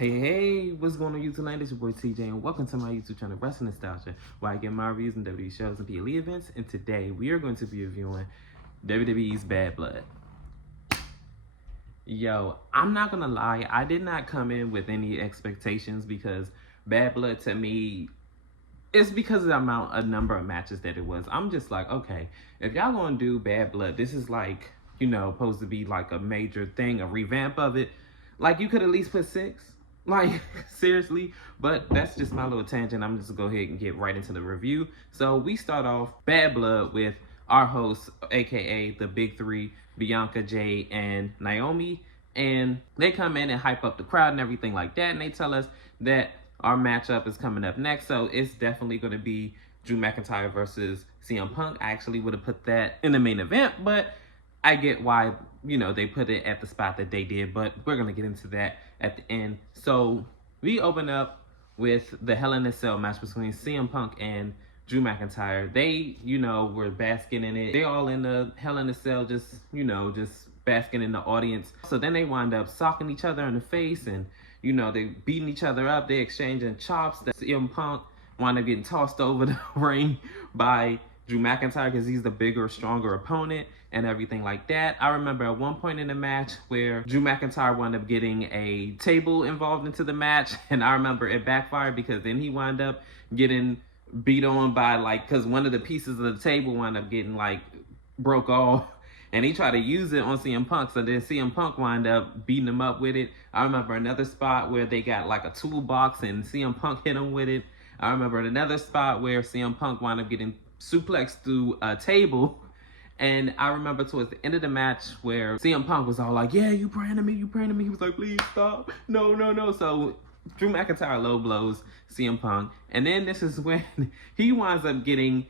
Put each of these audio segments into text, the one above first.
Hey, what's going on YouTube land? It's your boy TJ and welcome to my YouTube channel, Wrestling Nostalgia, where I get my reviews on WWE shows and PLE events. And today we are going to be reviewing WWE's Bad Blood. Yo, I'm not gonna lie, I did not come in with any expectations because Bad Blood to me, it's because of the number of matches that it was. I'm just like, okay, if y'all gonna do Bad Blood, this is like, supposed to be like a major thing, a revamp of it. Like, you could at least put 6. Like, seriously. But that's just my little tangent. I'm just gonna go ahead and get right into the review. So we start off Bad Blood with our hosts, aka the Big Three, Bianca, Jay, and Naomi. And they come in and hype up the crowd and everything like that. And they tell us that our matchup is coming up next. So it's definitely going to be Drew McIntyre versus CM Punk. I actually would have put that in the main event, but I get why, they put it at the spot that they did, but we're going to get into that at the end. So we open up with the Hell in a Cell match between CM Punk and Drew McIntyre. They, were basking in it. They're all in the Hell in a Cell, just basking in the audience. So then they wind up socking each other in the face and, they beating each other up. They exchanging chops. That CM Punk wind up getting tossed over the ring by Drew McIntyre because he's the bigger, stronger opponent and everything like that. I remember at one point in the match where Drew McIntyre wound up getting a table involved into the match, and I remember it backfired because then he wound up getting beat on by because one of the pieces of the table wound up getting broke off, and he tried to use it on CM Punk, so then CM Punk wound up beating him up with it. I remember another spot where they got a toolbox and CM Punk hit him with it. I remember another spot where CM Punk wound up getting suplexed through a table. And I remember towards the end of the match where CM Punk was all like, yeah, you praying to me, you praying to me. He was like, please stop. No, no, no. So Drew McIntyre low blows CM Punk. And then this is when he winds up getting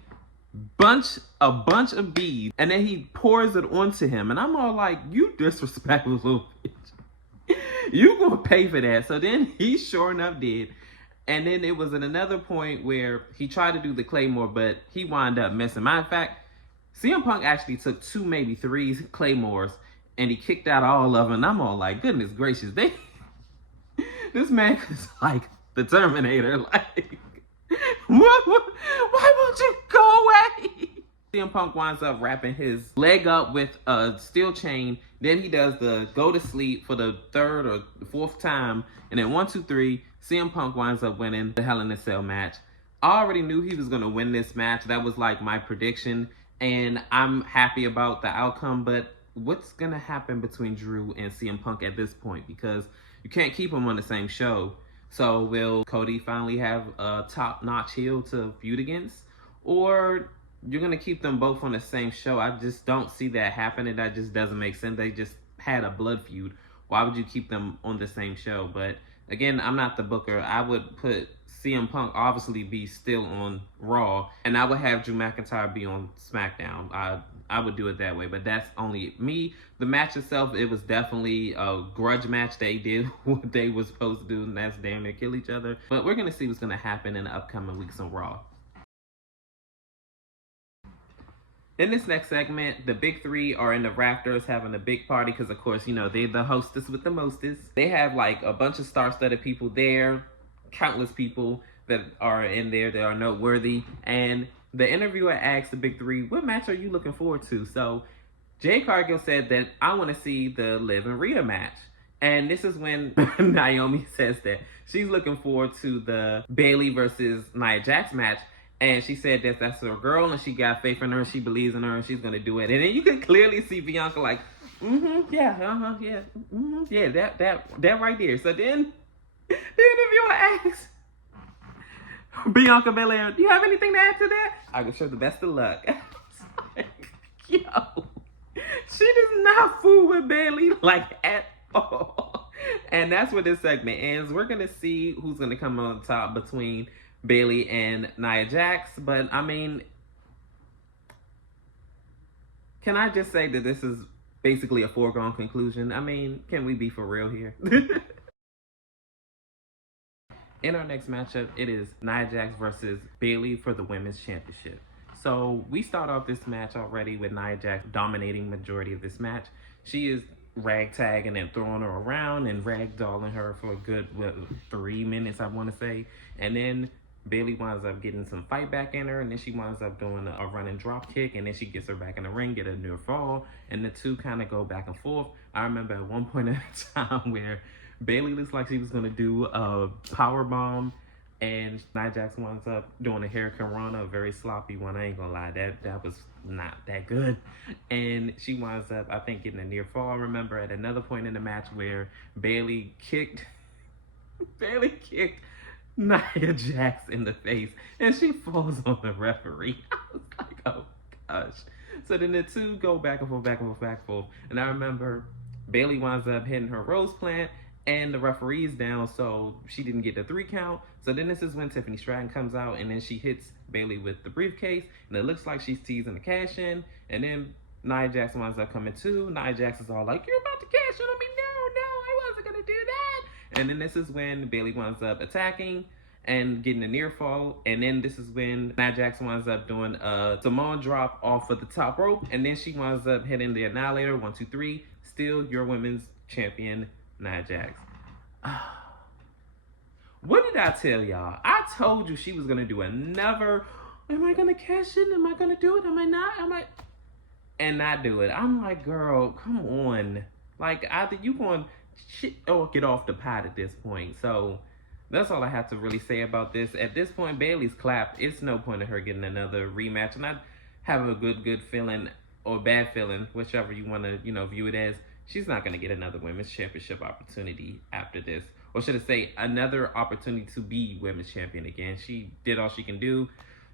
a bunch of beads. And then he pours it onto him. And I'm all like, you disrespectful little bitch. You gonna pay for that. So then he sure enough did. And then it was at another point where he tried to do the Claymore, but he wound up missing. Matter of fact, CM Punk actually took 2, maybe 3 Claymores, and he kicked out all of them. And I'm all like, goodness gracious, this man is like the Terminator. Why won't you go away? CM Punk winds up wrapping his leg up with a steel chain. Then he does the go to sleep for the 3rd or 4th time. And then 1, 2, 3, CM Punk winds up winning the Hell in a Cell match. I already knew he was going to win this match. That was my prediction. And I'm happy about the outcome. But what's going to happen between Drew and CM Punk at this point? Because you can't keep them on the same show. So will Cody finally have a top-notch heel to feud against? Or you're going to keep them both on the same show? I just don't see that happening. That just doesn't make sense. They just had a blood feud. Why would you keep them on the same show? But again, I'm not the booker. I would put CM Punk obviously be still on Raw, and I would have Drew McIntyre be on SmackDown. I would do it that way, but that's only me. The match itself, it was definitely a grudge match. They did what they were supposed to do, and that's damn near kill each other. But we're going to see what's going to happen in the upcoming weeks on Raw. In this next segment, the Big Three are in the rafters having a big party because, of course, they're the hostess with the mostest. They have a bunch of star-studded people there, countless people that are in there that are noteworthy. And the interviewer asked the Big Three, what match are you looking forward to? So Jade Cargill said that I want to see the Liv and Rhea match. And this is when Naomi says that she's looking forward to the Bayley versus Nia Jax match. And she said that that's her girl, and she got faith in her, she believes in her, and she's going to do it. And then you can clearly see Bianca that right there. So then the interviewer asks Bianca Belair, do you have anything to add to that? I wish her the best of luck. Yo, she does not fool with Bayley at all. And that's where this segment ends. We're going to see who's going to come on top between Bayley and Nia Jax. But I mean, can I just say that this is basically a foregone conclusion? I mean, can we be for real here? In our next matchup, it is Nia Jax versus Bayley for the Women's Championship. So we start off this match already with Nia Jax dominating majority of this match. She is ragtagging and throwing her around and ragdolling her for a good 3 minutes, I want to say. And then Bayley winds up getting some fight back in her, and then she winds up doing a running drop kick, and then she gets her back in the ring, get a near fall, and the two kind of go back and forth. I remember at one point in time where Bayley looks like she was gonna do a power bomb, and Nia Jax winds up doing a Hurricane Rana, a very sloppy one. I ain't gonna lie, that was not that good. And she winds up, I think, getting a near fall. I remember at another point in the match where Bayley kicked Nia Jax in the face, and she falls on the referee. I was like, oh gosh. So then the two go back and forth, back and forth, back and forth. And I remember Bayley winds up hitting her rose plant, and the referee's down, so she didn't get the 3 count. So then this is when Tiffany Stratton comes out, and then she hits Bayley with the briefcase, and it looks like she's teasing the cash in. And then Nia Jax winds up coming too. Nia Jax is all like, "You're about to cash in on me." No, I wasn't gonna do that. And then this is when Bayley winds up attacking and getting a near fall. And then this is when Nia Jax winds up doing a Samoan drop off of the top rope. And then she winds up hitting the Annihilator, 1, 2, 3. Still your women's champion, Nia Jax. What did I tell y'all? I told you she was gonna do another. Am I gonna cash in? Am I gonna do it? Am I not? And not do it. I'm like, girl, come on. Like, either you going shit or get off the pot at this point. So that's all I have to really say about this. At this point, Bayley's clapped. It's no point in her getting another rematch. And I have a good feeling or bad feeling, whichever you want to, view it as. She's not going to get another women's championship opportunity after this. Or should I say, another opportunity to be women's champion again. She did all she can do.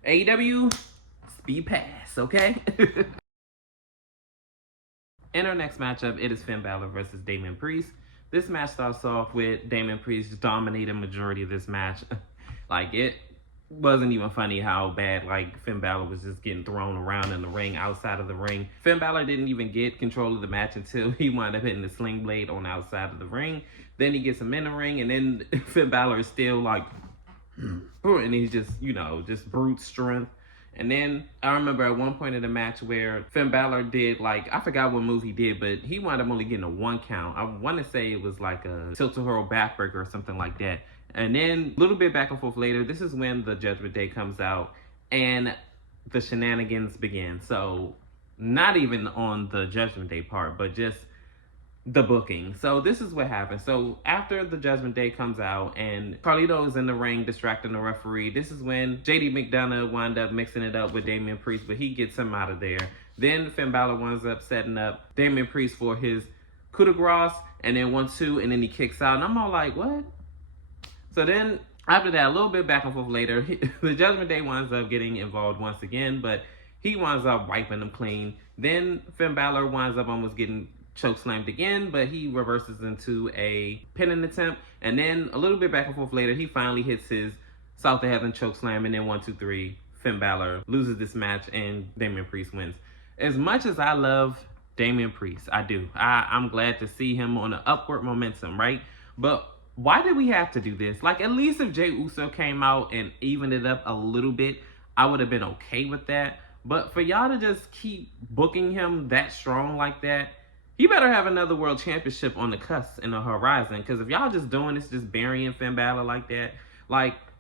AEW, speed pass, okay? In our next matchup, it is Finn Balor versus Damian Priest. This match starts off with Damian Priest dominating majority of this match. Like, it wasn't even funny how bad, Finn Balor was just getting thrown around in the ring, outside of the ring. Finn Balor didn't even get control of the match until he wound up hitting the sling blade on the outside of the ring. Then he gets him in the ring, and then Finn Balor is still like, and he's just, just brute strength. And then I remember at one point in the match where Finn Balor did, I forgot what move he did, but he wound up only getting a 1 count. I want to say it was like a tilt-a-whirl backbreaker or something like that. And then a little bit back and forth later, this is when the Judgment Day comes out and the shenanigans begin. So not even on the Judgment Day part, but just the booking. So this is what happens. So after the Judgment Day comes out and Carlito is in the ring distracting the referee, this is when JD McDonough wound up mixing it up with Damian Priest, but he gets him out of there. Then Finn Balor winds up setting up Damian Priest for his coup de grace, and then 1, 2, and then he kicks out. And I'm all like, what? So then after that, a little bit back and forth later, the Judgment Day winds up getting involved once again, but he winds up wiping them clean. Then Finn Balor winds up almost getting chokeslammed again, but he reverses into a pinning attempt. And then a little bit back and forth later, he finally hits his South of Heaven chokeslam, and then 1, 2, 3, Finn Balor loses this match and Damian Priest wins. As much as I love Damian Priest, I do. I'm glad to see him on an upward momentum, right? But why did we have to do this? At least if Jey Uso came out and evened it up a little bit, I would have been okay with that. But for y'all to just keep booking him that strong like that, he better have another world championship on the cusp in the horizon. Because if y'all just doing this, just burying Finn Balor like that,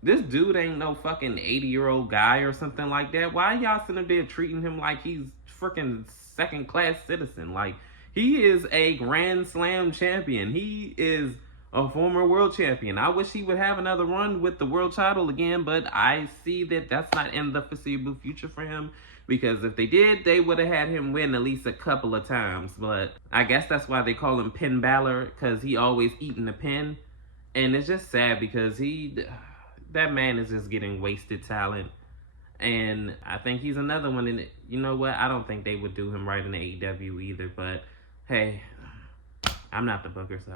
this dude ain't no fucking 80-year-old guy or something like that. Why y'all sitting there treating him like he's freaking second-class citizen? He is a Grand Slam champion. He is a former world champion. I wish he would have another run with the world title again, but I see that that's not in the foreseeable future for him. Because if they did, they would have had him win at least a couple of times. But I guess that's why they call him Pin Balor, because he always eating the pin. And it's just sad because that man is just getting wasted talent. And I think he's another one. And you know what? I don't think they would do him right in the AEW either. But hey, I'm not the booker, so.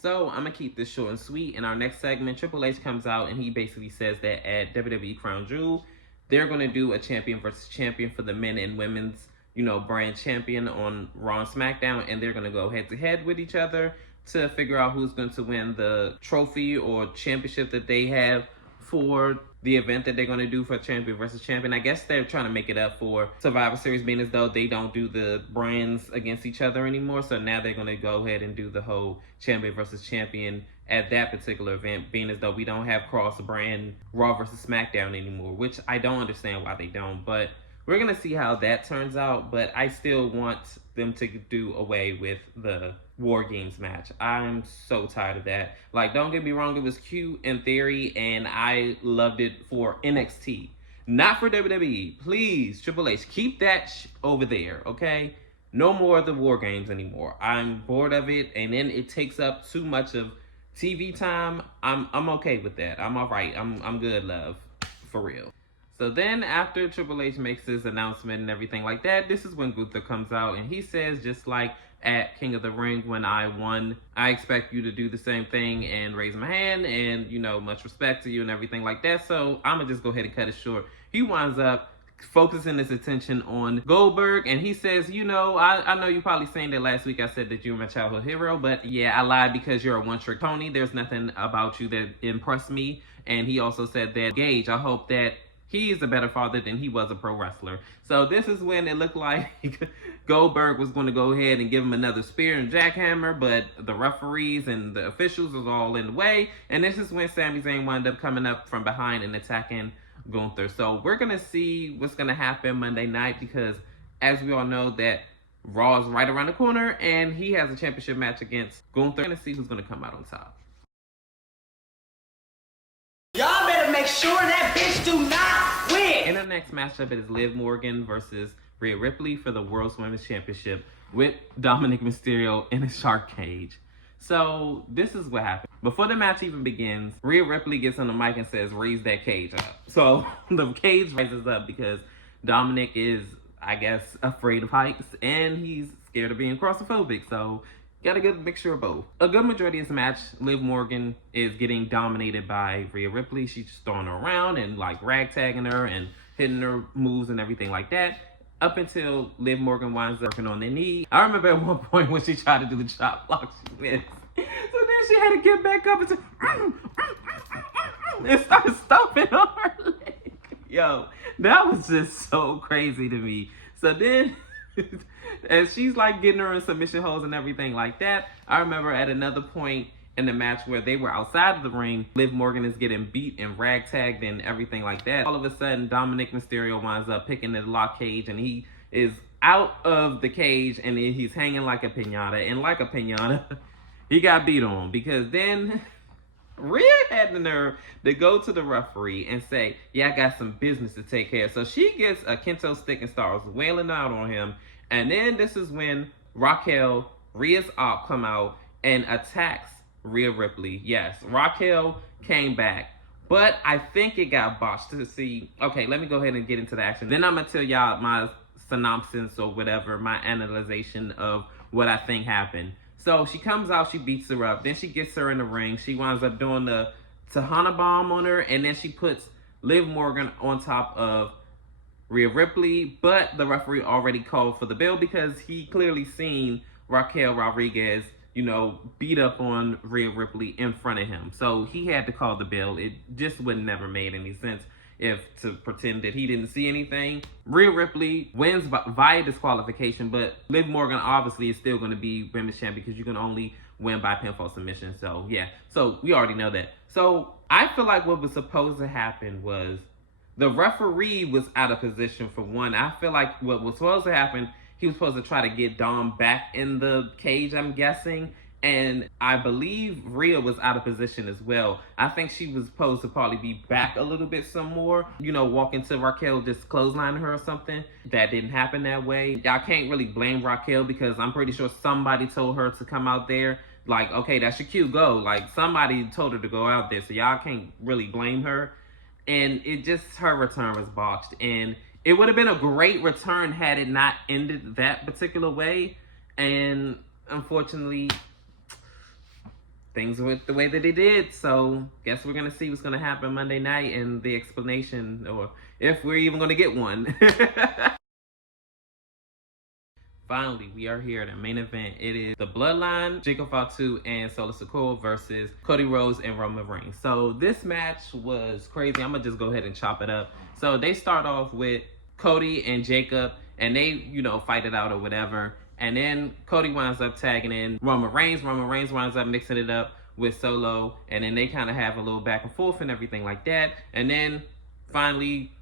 So I'm going to keep this short and sweet. In our next segment, Triple H comes out and he basically says that at WWE Crown Jewel, they're going to do a champion versus champion for the men and women's, brand champion on Raw and SmackDown. And they're going to go head to head with each other to figure out who's going to win the trophy or championship that they have for the event that they're going to do for champion versus champion. I guess they're trying to make it up for Survivor Series, being as though they don't do the brands against each other anymore. So now they're going to go ahead and do the whole champion versus champion at that particular event, being as though we don't have cross-brand Raw versus SmackDown anymore, which I don't understand why they don't. But we're going to see how that turns out. But I still want them to do away with the War Games match. I'm so tired of that. Like, don't get me wrong, it was cute in theory, and I loved it for NXT, not for WWE. Please, Triple H, keep that over there, okay? No more of the War Games anymore. I'm bored of it, and then it takes up too much of TV time. I'm okay with that. I'm all right. I'm good, love, for real. So then after Triple H makes his announcement and everything like that, this is when Gunther comes out and he says, just like at King of the Ring when I won, I expect you to do the same thing and raise my hand and, you know, much respect to you and everything like that. So I'm gonna just go ahead and cut it short. He winds up focusing his attention on Goldberg, and he says, you know, I know you probably saying that last week I said that you were my childhood hero, but yeah, I lied because you're a one-trick pony. There's nothing about you that impressed me. And he also said that, Gage, I hope that he is a better father than he was a pro wrestler. So this is when it looked like Goldberg was going to go ahead and give him another spear and jackhammer, but the referees and the officials was all in the way. And this is when Sami Zayn wound up coming up from behind and attacking Gunther. So we're going to see what's going to happen Monday night, because as we all know that Raw is right around the corner and he has a championship match against Gunther. We're going to see who's going to come out on top. Y'all better make sure that bitch do not win. In the next matchup, it is Liv Morgan versus Rhea Ripley for the World's Women's Championship with Dominic Mysterio in a shark cage. So this is what happened. Before the match even begins, Rhea Ripley gets on the mic and says, raise that cage up. So the cage rises up because Dominic is, I guess, afraid of heights and he's scared of being claustrophobic. So got a good mixture of both. A good majority of this match, Liv Morgan is getting dominated by Rhea Ripley. She's just throwing her around and like ragtagging her and hitting her moves and everything like that. Up until Liv Morgan winds up working on their knee. I remember at one point when she tried to do the chop block, she missed. So then she had to get back up and say, and started stomping on her leg. Yo, that was just so crazy to me. So then, as she's like getting her in submission holds and everything like that, I remember at another point in the match where they were outside of the ring, Liv Morgan is getting beat and ragtagged and everything like that. All of a sudden, Dominic Mysterio winds up picking the lock cage and he is out of the cage and he's hanging like a piñata. And like a piñata, he got beat on, because then Rhea had the nerve to go to the referee and say, yeah, I got some business to take care of. So she gets a kendo stick and starts wailing out on him. And then this is when Raquel, Rhea's op, come out and attacks Rhea Ripley. Yes, Raquel came back, but I think it got botched. To see, okay, let me go ahead and get into the action. Then I'm going to tell y'all my synopsis or whatever, my analyzation of what I think happened. So she comes out, she beats her up, then she gets her in the ring. She winds up doing the Tejana bomb on her, and then she puts Liv Morgan on top of Rhea Ripley, but the referee already called for the bell because he clearly seen Raquel Rodriguez, you know, beat up on Rhea Ripley in front of him. So he had to call the bell. It just would never made any sense if to pretend that he didn't see anything. Rhea Ripley wins via disqualification, but Liv Morgan obviously is still going to be women's champion because you can only win by pinfall submission. So yeah, so we already know that. So I feel like what was supposed to happen was the referee was out of position for one. I feel like what was supposed to happen, he was supposed to try to get Dom back in the cage, I'm guessing. And I believe Rhea was out of position as well. I think she was supposed to probably be back a little bit some more. You know, walk into Raquel, just clothesline her or something. That didn't happen that way. Y'all can't really blame Raquel because I'm pretty sure somebody told her to come out there. Like, okay, that's your cue, go. Like, somebody told her to go out there. So y'all can't really blame her. And it just, her return was botched. And it would have been a great return had it not ended that particular way. And unfortunately, things went the way that they did. So guess we're going to see what's going to happen Monday night and the explanation, or if we're even going to get one. Finally, we are here at the main event. It is the Bloodline, Jacob Fatu and Solo Sikoa versus Cody Rhodes and Roman Reigns. So this match was crazy. I'm gonna just go ahead and chop it up. So they start off with Cody and Jacob, and they, you know, fight it out or whatever. And then Cody winds up tagging in Roman Reigns. Roman Reigns winds up mixing it up with Solo, and then they kind of have a little back and forth and everything like that. And then finally,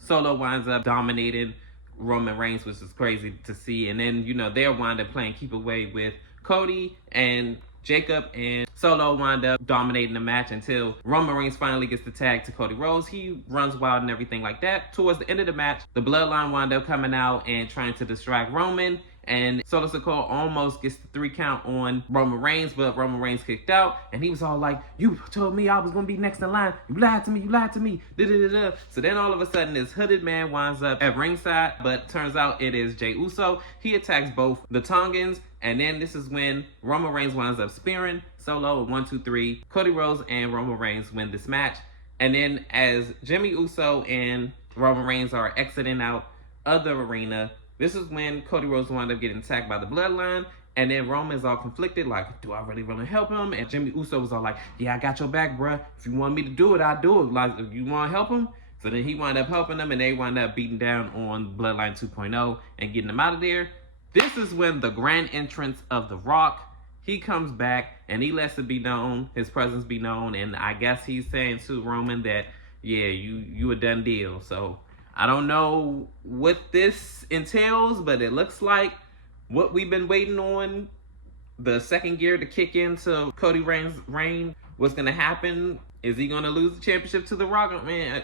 Solo winds up dominating Roman Reigns, which is crazy to see. And then, you know, they'll wind up playing keep away with Cody, and Jacob and Solo wind up dominating the match until Roman Reigns finally gets the tag to Cody Rhodes. He runs wild and everything like that. Towards the end of the match, the Bloodline wind up coming out and trying to distract Roman, and Solo Sikoa almost gets the 3 count on Roman Reigns, but Roman Reigns kicked out, and he was all like, "You told me I was going to be next in line. You lied to me, you lied to me. Da-da-da-da." So then all of a sudden, this hooded man winds up at ringside, but turns out it is Jey Uso. He attacks both the Tongans, and then this is when Roman Reigns winds up spearing Solo. 1, 2, 3. Cody Rhodes and Roman Reigns win this match. And then as Jimmy Uso and Roman Reigns are exiting out of the arena, this is when Cody Rhodes wound up getting attacked by the Bloodline, and then Roman's all conflicted, like, do I really want to help him? And Jimmy Uso was all like, yeah, I got your back, bruh. If you want me to do it, I'll do it. Like, if you want to help him? So then he wound up helping them, and they wound up beating down on Bloodline 2.0 and getting them out of there. This is when the grand entrance of The Rock, he comes back, and he lets it be known, his presence be known, and I guess he's saying to Roman that, yeah, you a done deal. So I don't know what this entails, but it looks like what we've been waiting on, the second gear to kick into Cody Reigns' reign. What's going to happen? Is he going to lose the championship to The Rock? Man,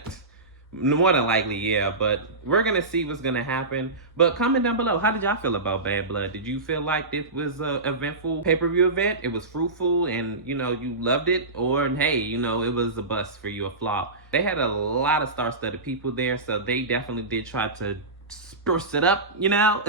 more than likely, yeah, but we're going to see what's going to happen. But comment down below, how did y'all feel about Bad Blood? Did you feel like this was an eventful pay-per-view event? It was fruitful and, you know, you loved it? Or, hey, you know, it was a bust for you, a flop? They had a lot of star-studded people there, so they definitely did try to spruce it up, you know?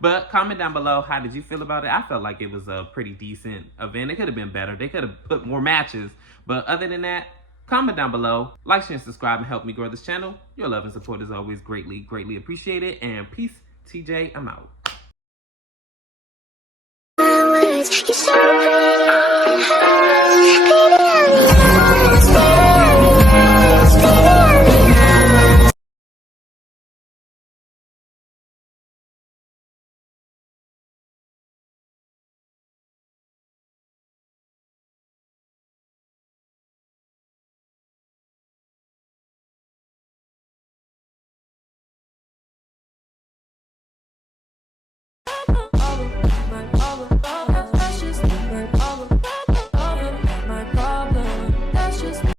But comment down below, how did you feel about it? I felt like it was a pretty decent event. It could have been better. They could have put more matches. But other than that, comment down below, like, share, and subscribe, and help me grow this channel. Your love and support is always greatly, greatly appreciated. And peace, TJ, I'm out.